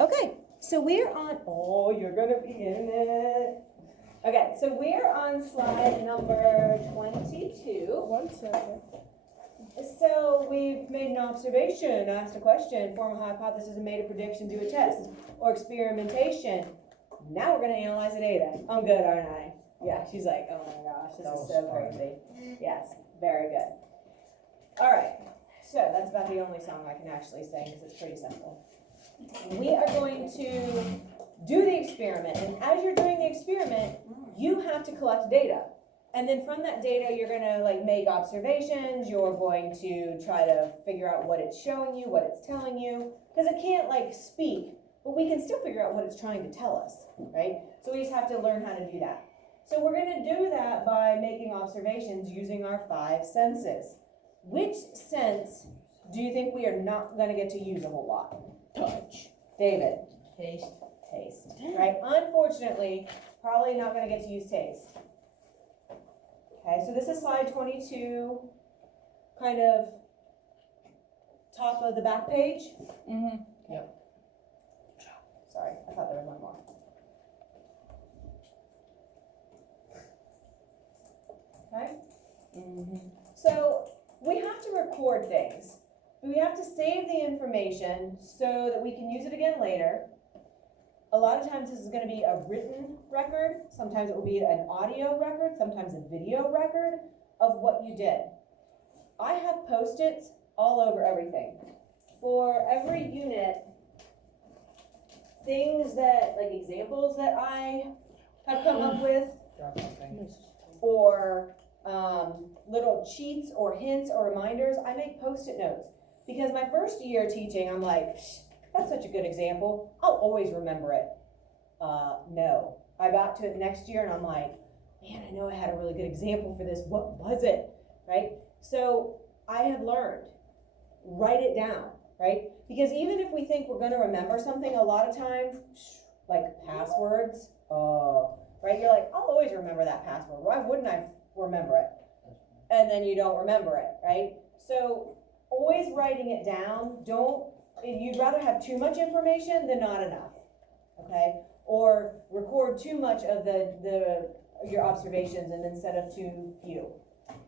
Okay, so we're on, oh, you're gonna be in it. Okay, so we're on slide number 22. 1 second. So we've made an observation, asked a question, form a hypothesis, and made a prediction, do a test, or experimentation. Now we're gonna analyze the data. I'm good, aren't I? Yeah, she's like, oh my gosh, this is so crazy. Yes, very good. All right, so that's about the only song I can actually sing because it's pretty simple. We are going to do the experiment, and as you're doing the experiment, you have to collect data. And then from that data, you're gonna like make observations, you're going to try to figure out what it's showing you, what it's telling you, because it can't like speak, but we can still figure out what it's trying to tell us, right? So we just have to learn how to do that. So we're gonna do that by making observations using our 5 senses. Which sense do you think we are not gonna get to use a whole lot? Touch. David? Taste. Taste, right? Unfortunately, probably not gonna get to use taste. Okay, so this is slide 22, kind of top of the back page. Mm-hmm. Yep. Sorry, I thought there was one more. Okay? Mm-hmm. So we have to record things. We have to save the information so that we can use it again later. A lot of times this is going to be a written record. Sometimes it will be an audio record, sometimes a video record of what you did. I have Post-its all over everything. For every unit, things that, like examples that I have come up with, or little cheats or hints or reminders, I make Post-it notes. Because my first year teaching, I'm like, that's such a good example. I'll always remember it. No. I got to it next year and I'm like, man, I know I had a really good example for this. What was it? Right? So I have learned, write it down, right? Because even if we think we're going to remember something, a lot of times, like passwords, right? You're like, I'll always remember that password. Why wouldn't I remember it? And then you don't remember it, right? So always writing it down. You'd rather have too much information than not enough, okay? Or record too much of your observations and instead of too few.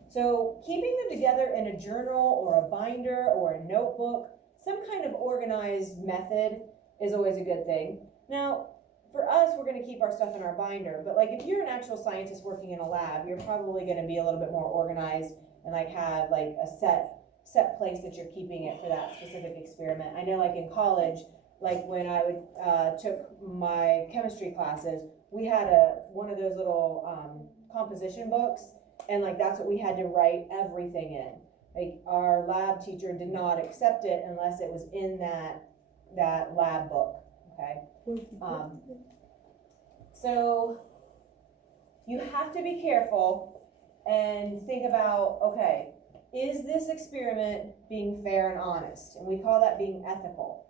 So keeping them together in a journal or a binder or a notebook, some kind of organized method is always a good thing. Now, for us, we're gonna keep our stuff in our binder, but like if you're an actual scientist working in a lab, you're probably gonna be a little bit more organized and like have like a set place that you're keeping it for that specific experiment. I know like in college, like when I took my chemistry classes, we had one of those little composition books, and like that's what we had to write everything in. Like our lab teacher did not accept it unless it was in that lab book, okay? So you have to be careful and think about, okay, is this experiment being fair and honest? And we call that being ethical.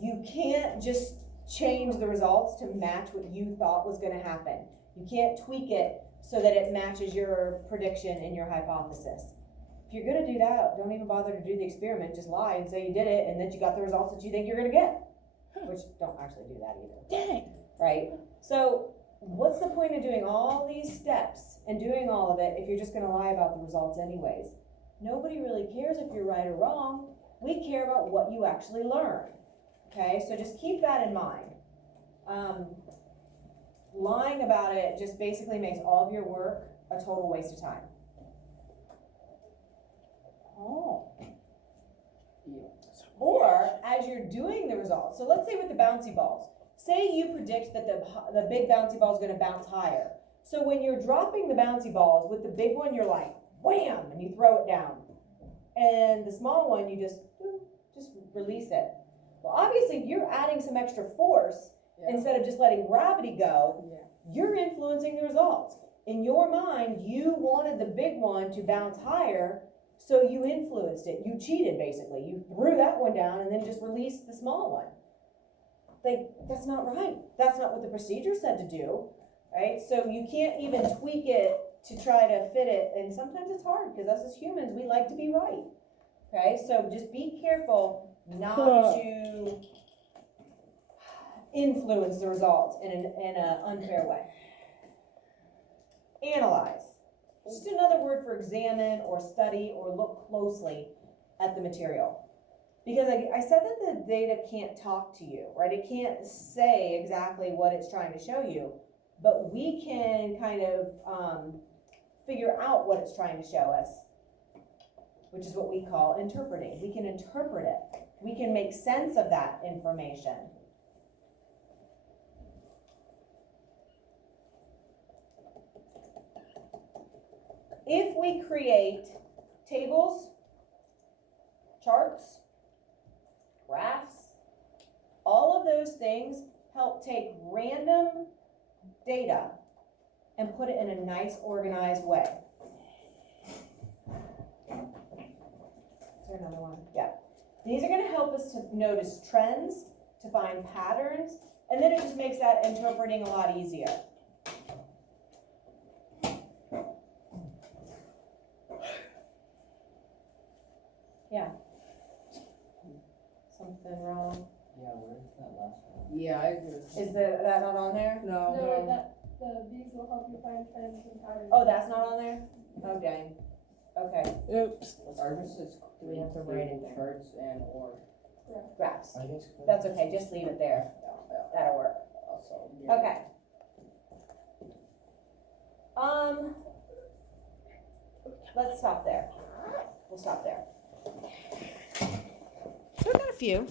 You can't just change the results to match what you thought was going to happen. You can't tweak it so that it matches your prediction and your hypothesis. If you're going to do that, don't even bother to do the experiment. Just lie and say you did it and that you got the results that you think you're going to get. Which don't actually do that either. Dang. Right? So what's the point of doing all these steps and doing all of it if you're just going to lie about the results anyways? Nobody really cares if you're right or wrong. We care about what you actually learn. Okay, so just keep that in mind. Lying about it just basically makes all of your work a total waste of time. Oh. Or as you're doing the results, so let's say with the bouncy balls, say you predict that the big bouncy ball is going to bounce higher. So when you're dropping the bouncy balls, with the big one, you're like, wham, and you throw it down. And the small one, you just release it. Well, obviously, if you're adding some extra force, instead of just letting gravity go, you're influencing the results. In your mind, you wanted the big one to bounce higher, so you influenced it. You cheated, basically. You threw that one down and then just released the small one. Like, that's not right. That's not what the procedure said to do, right? So you can't even tweak it to try to fit it. And sometimes it's hard because us as humans, we like to be right, okay? So just be careful not Huh. to influence the results in an unfair way. Analyze. Just another word for examine or study or look closely at the material. Because I said that the data can't talk to you, right? It can't say exactly what it's trying to show you, but we can kind of figure out what it's trying to show us, which is what we call interpreting. We can interpret it. We can make sense of that information. If we create tables, charts, graphs, all of those things help take random data and put it in a nice organized way. Is there another one? Yeah. These are going to help us to notice trends, to find patterns, and then it just makes that interpreting a lot easier. Yeah. Something wrong? Yeah, where's that last one? Yeah, I agree. Is that not on there? No, No, these will help you find trends and patterns. Oh, that's not on there? Oh, dang. Okay, Oops. Ours says Do we have to write it there? charts and or. graphs. I guess. That's okay, just leave it there. That'll work. Also. Okay. Let's stop there. We'll stop there. So we've got a few.